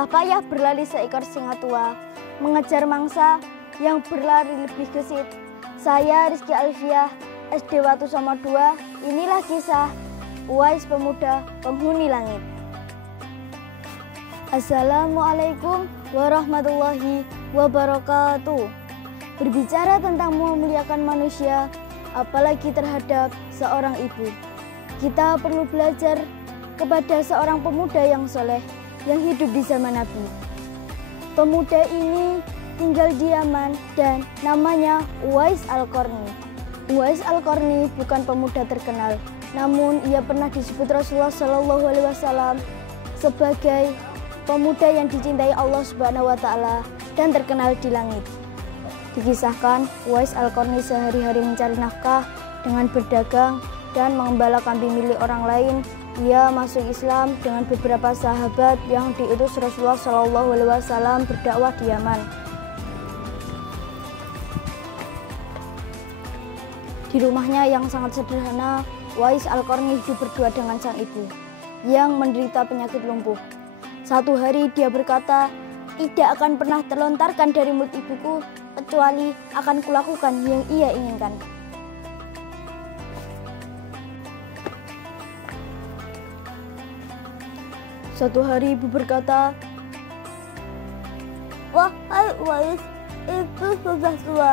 Susah payah berlari seekor singa tua, mengejar mangsa yang berlari lebih gesit. Saya Rizky Alfiah, SD Watusoma 2, inilah kisah Uwais pemuda penghuni langit. Assalamualaikum warahmatullahi wabarakatuh. Berbicara tentang memuliakan manusia, apalagi terhadap seorang ibu, kita perlu belajar kepada seorang pemuda yang soleh yang hidup di zaman Nabi. Pemuda ini tinggal di Yaman dan namanya Uwais Al-Qarni. Uwais Al-Qarni bukan pemuda terkenal, namun ia pernah disebut Rasulullah SAW sebagai pemuda yang dicintai Allah Subhanahu wa Ta'ala dan terkenal di langit. Dikisahkan Uwais Al-Qarni sehari-hari mencari nafkah dengan berdagang dan mengembala kambing milik orang lain. Ia masuk Islam dengan beberapa sahabat yang diutus Rasulullah SAW berdakwah di Yaman. Di rumahnya yang sangat sederhana, Uwais Al-Qarni hidup berdua dengan sang ibu yang menderita penyakit lumpuh. Satu hari dia berkata, "Tidak akan pernah terlontarkan dari mulut ibuku kecuali akan kulakukan yang ia inginkan." Suatu hari ibu berkata, "Wahai Uwais, ibu sudah tua.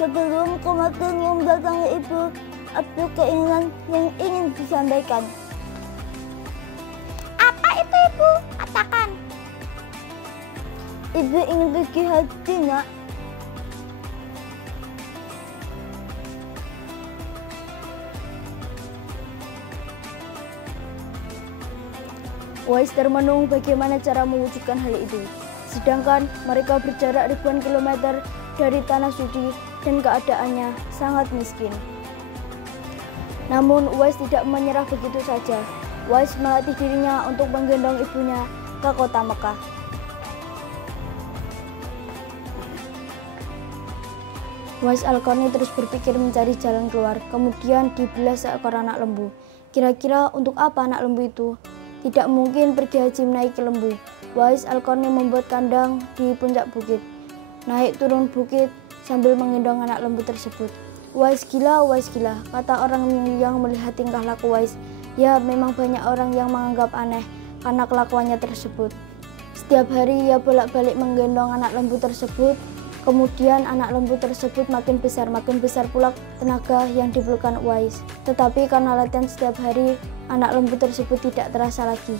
Sebelum kematian yang mendatangi ibu, ada keinginan yang ingin disampaikan." "Apa itu, Ibu? Katakan." "Ibu ingin pergi haji, Nak." Uwais termenung bagaimana cara mewujudkan hal itu. Sedangkan mereka berjarak ribuan kilometer dari tanah suci dan keadaannya sangat miskin. Namun Uwais tidak menyerah begitu saja. Uwais melatih dirinya untuk menggendong ibunya ke kota Mekah. Uwais Al-Qarni terus berpikir mencari jalan keluar. Kemudian dibelah seekor anak lembu. Kira-kira untuk apa anak lembu itu? Tidak mungkin pergi haji menaiki lembu. Uwais Al-Qarni membuat kandang di puncak bukit. Naik turun bukit sambil menggendong anak lembu tersebut. Uwais gila, kata orang yang melihat tingkah laku Uwais. Ya, memang banyak orang yang menganggap aneh karena kelakuannya tersebut. Setiap hari ia bolak-balik menggendong anak lembu tersebut. Kemudian anak lembu tersebut makin besar pula tenaga yang diperlukan Uwais. Tetapi karena latihan setiap hari, anak lembu tersebut tidak terasa lagi.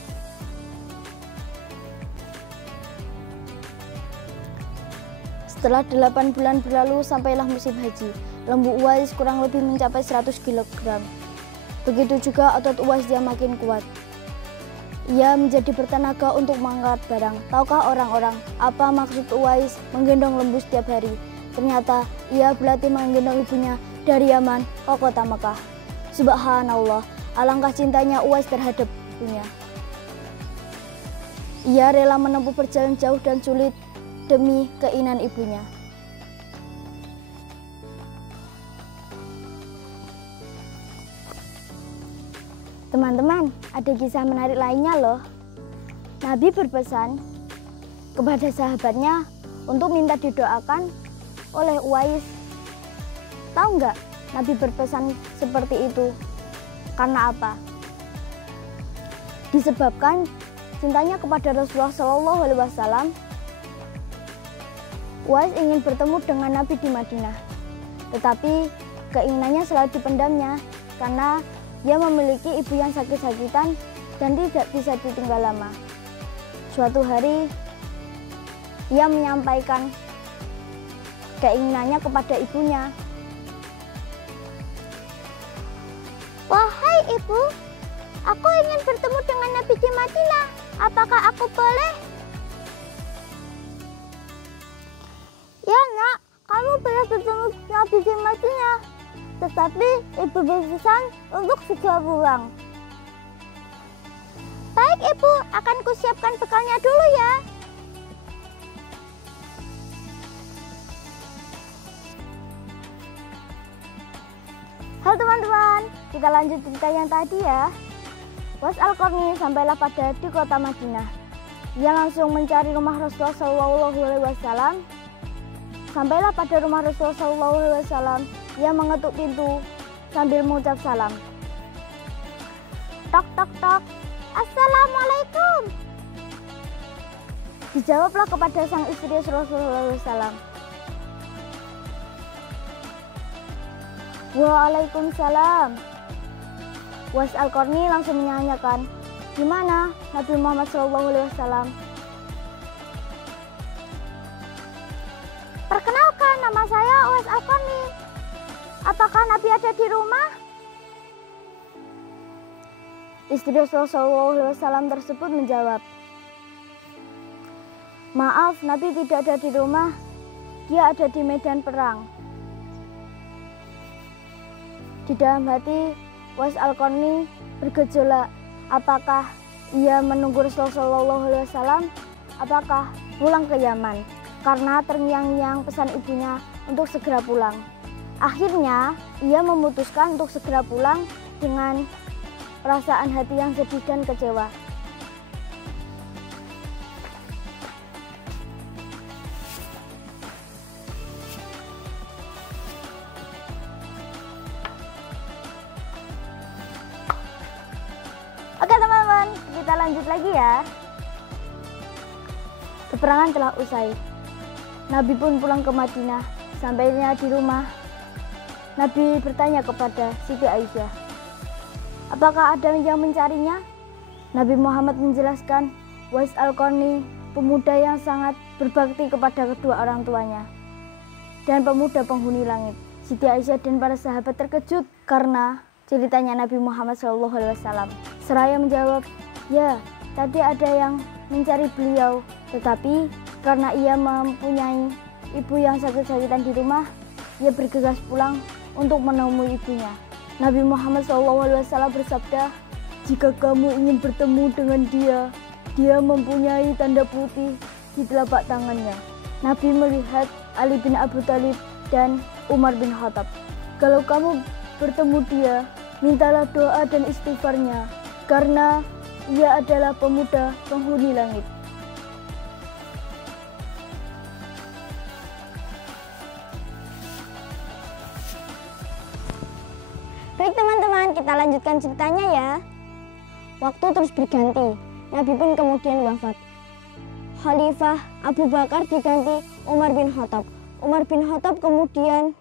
Setelah 8 bulan berlalu, sampailah musim haji. Lembu Uwais kurang lebih mencapai 100 kg. Begitu juga otot Uwais yang makin kuat. Ia menjadi bertenaga untuk mengangkat barang. Tahukah orang-orang apa maksud Uwais menggendong lembu setiap hari? Ternyata ia berlatih menggendong ibunya dari Yaman ke kota Mekah. Subhanallah, alangkah cintanya Uwais terhadap ibunya. Ia rela menempuh perjalanan jauh dan sulit demi keinginan ibunya. Teman-teman, ada kisah menarik lainnya loh. Nabi berpesan kepada sahabatnya untuk minta didoakan oleh Uwais. Tahu nggak Nabi berpesan seperti itu? Karena apa? Disebabkan cintanya kepada Rasulullah SAW. Uwais ingin bertemu dengan Nabi di Madinah. Tetapi keinginannya selalu dipendamnya karena ia memiliki ibu yang sakit-sakitan dan tidak bisa ditinggal lama. Suatu hari, ia menyampaikan keinginannya kepada ibunya. "Wahai Ibu, aku ingin bertemu dengan Nabi di Madinah. Apakah aku boleh?" "Ya Nak, kamu boleh bertemu Nabi di Madinah. Tetapi ibu berpesan untuk segera pulang." "Baik Ibu, akan kusiapkan bekalnya dulu ya." Halo teman-teman, kita lanjut cerita yang tadi ya. Uwais Al-Qarni sampailah pada di kota Madinah. ia langsung mencari rumah Rasulullah SAW. Sampailah pada rumah Rasulullah SAW, ia mengetuk pintu sambil mengucap salam. Tok tok tok. Assalamualaikum. Dijawablah kepada sang istri Rasulullah SAW. Waalaikumsalam. Uwais Al-Qarni langsung menanyakan, gimana Nabi Muhammad SAW? Perkenalkan, nama saya Uwais Al-Qarni. Apakah Nabi ada di rumah? Istri Rasulullah SAW tersebut menjawab, maaf, Nabi tidak ada di rumah, dia ada di medan perang. Di dalam hati, Uwais Al-Qarni bergejolak, apakah ia menunggu Rasulullah SAW, apakah pulang ke Yaman, karena terngiang-ngiang pesan ibunya untuk segera pulang. Akhirnya, ia memutuskan untuk segera pulang dengan perasaan hati yang sedih dan kecewa. Oke teman-teman, kita lanjut lagi ya. Peperangan telah usai. Nabi pun pulang ke Madinah. Sampainya di rumah, Nabi bertanya kepada Siti Aisyah, apakah ada yang mencarinya? Nabi Muhammad menjelaskan, Uwais Al-Qarni, pemuda yang sangat berbakti kepada kedua orang tuanya dan pemuda penghuni langit. Siti Aisyah dan para sahabat terkejut karena ceritanya Nabi Muhammad SAW. Seraya menjawab, ya, tadi ada yang mencari beliau, tetapi karena ia mempunyai ibu yang sakit-sakitan di rumah, ia bergegas pulang untuk menemui ibunya. Nabi Muhammad SAW bersabda, jika kamu ingin bertemu dengan dia mempunyai tanda putih di telapak tangannya. Nabi melihat Ali bin Abi Thalib dan Umar bin Khattab. Kalau kamu bertemu dia, mintalah doa dan istighfarnya, karena ia adalah pemuda penghuni langit. Baik teman-teman, kita lanjutkan ceritanya ya. Waktu terus berganti, Nabi pun kemudian wafat. Khalifah Abu Bakar diganti Umar bin Khattab. Umar bin Khattab kemudian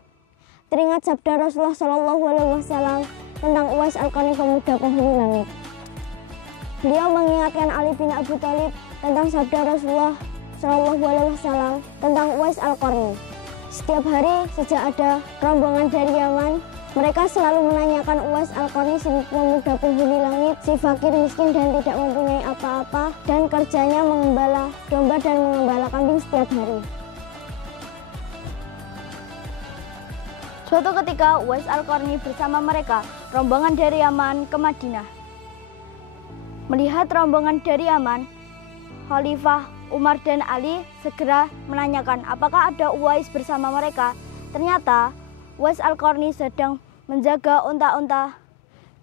teringat sabda Rasulullah SAW tentang Uwais Al-Qarni, pemuda penghuni langit. Beliau mengingatkan Ali bin Abi Thalib tentang sabda Rasulullah SAW tentang Uwais Al-Qarni. Setiap hari sejak ada rombongan dari Yaman, mereka selalu menanyakan Uwais Al-Qarni, si pemuda penghuni langit, si fakir miskin dan tidak mempunyai apa-apa, dan kerjanya mengembala domba dan mengembala kambing setiap hari. Suatu ketika Uwais Al-Qarni bersama mereka rombongan dari Yaman ke Madinah. Melihat rombongan dari Yaman, Khalifah Umar dan Ali segera menanyakan apakah ada Uwais bersama mereka. Ternyata Uwais Al-Qarni sedang menjaga unta-unta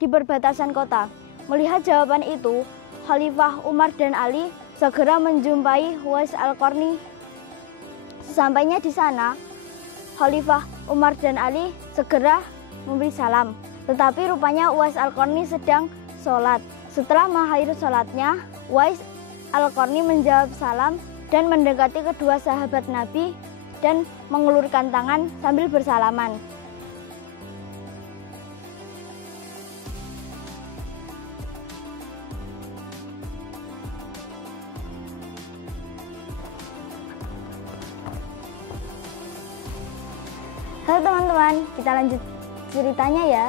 di perbatasan kota. Melihat jawaban itu, Khalifah Umar dan Ali segera menjumpai Uwais Al-Qarni. Sesampainya di sana, Khalifah Umar dan Ali segera memberi salam. Tetapi rupanya Uwais Al-Qarni sedang sholat. Setelah mengakhiri sholatnya, Uwais Al-Qarni menjawab salam dan mendekati kedua sahabat Nabi dan mengulurkan tangan sambil bersalaman. Halo teman-teman, kita lanjut ceritanya ya.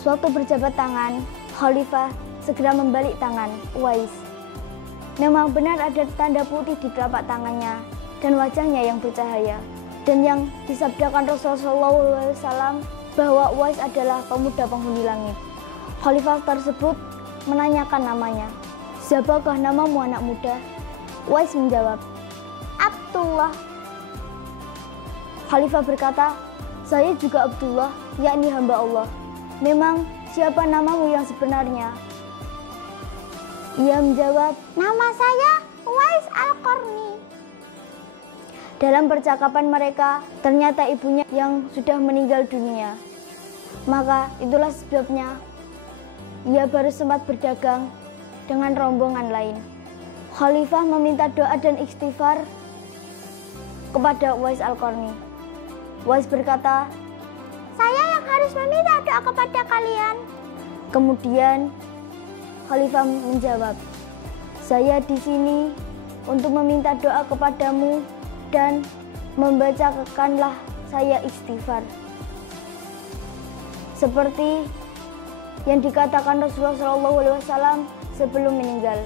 Suatu berjabat tangan, Khalifah segera membalik tangan Uwais. Memang benar ada tanda putih di telapak tangannya dan wajahnya yang bercahaya. Dan yang disabdakan Rasulullah SAW bahwa Uwais adalah pemuda penghuni langit. Khalifah tersebut menanyakan namanya. Siapakah namamu anak muda? Uwais menjawab, Abdullah. Khalifah berkata, saya juga Abdullah, yakni hamba Allah. Memang siapa namamu yang sebenarnya? Ia menjawab, Nama saya Uwais Al-Qarni. Dalam percakapan mereka, ternyata ibunya yang sudah meninggal dunia. Maka itulah sebabnya ia baru sempat berdagang dengan rombongan lain. Khalifah meminta doa dan istighfar kepada Uwais Al-Qarni. Uwais berkata, saya yang harus meminta doa kepada kalian. Kemudian Khalifah menjawab, saya di sini untuk meminta doa kepadamu dan membacakanlah saya istighfar. Seperti yang dikatakan Rasulullah SAW sebelum meninggal.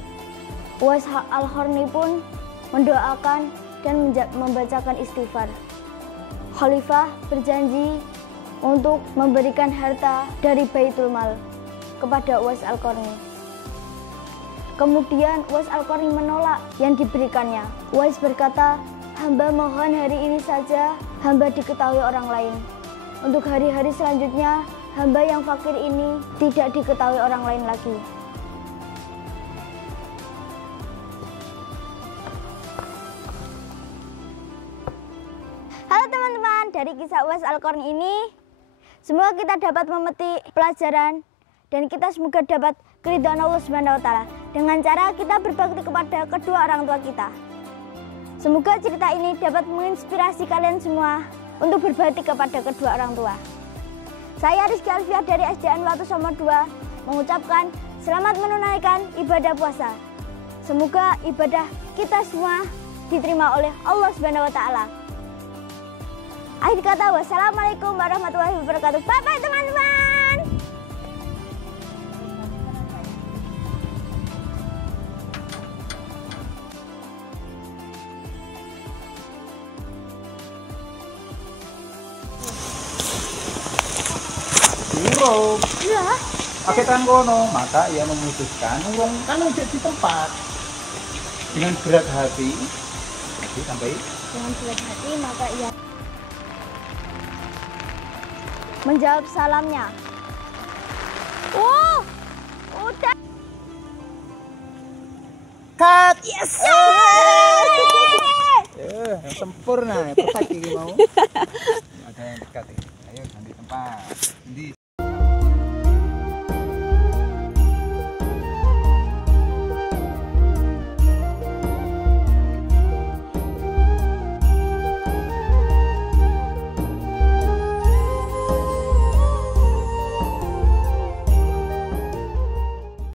Uwais Al-Qarni pun mendoakan dan membacakan istighfar. Khalifah berjanji untuk memberikan harta dari Baitul Mal kepada Uwais Al-Qarni. Kemudian Uwais Al-Qarni menolak yang diberikannya. Uwais berkata, hamba mohon hari ini saja hamba diketahui orang lain. Untuk hari-hari selanjutnya, hamba yang fakir ini tidak diketahui orang lain lagi. Halo teman-teman, dari kisah Uwais Al-Qarni ini, semoga kita dapat memetik pelajaran dan kita semoga dapat keridhaan Allah Subhanahu wa Ta'ala dengan cara kita berbakti kepada kedua orang tua kita. Semoga cerita ini dapat menginspirasi kalian semua untuk berbakti kepada kedua orang tua. Saya Rizky Alfiah dari SDN Watu Somo 2 mengucapkan selamat menunaikan ibadah puasa. Semoga ibadah kita semua diterima oleh Allah Subhanahu wa Ta'ala. Akhir kata, wassalamualaikum warahmatullahi wabarakatuh. Bye-bye teman-teman. Urung. Iya. Akhirnya kono, maka ia memutuskan urung kan udah di tempat dengan berat hati. Jadi sampai Dengan berat hati maka ia menjawab salamnya. Udah. cut. Yes. Yang sempurna, perfect ini mau. Ada yang dekat ini. Ayo ganti tempat. Ini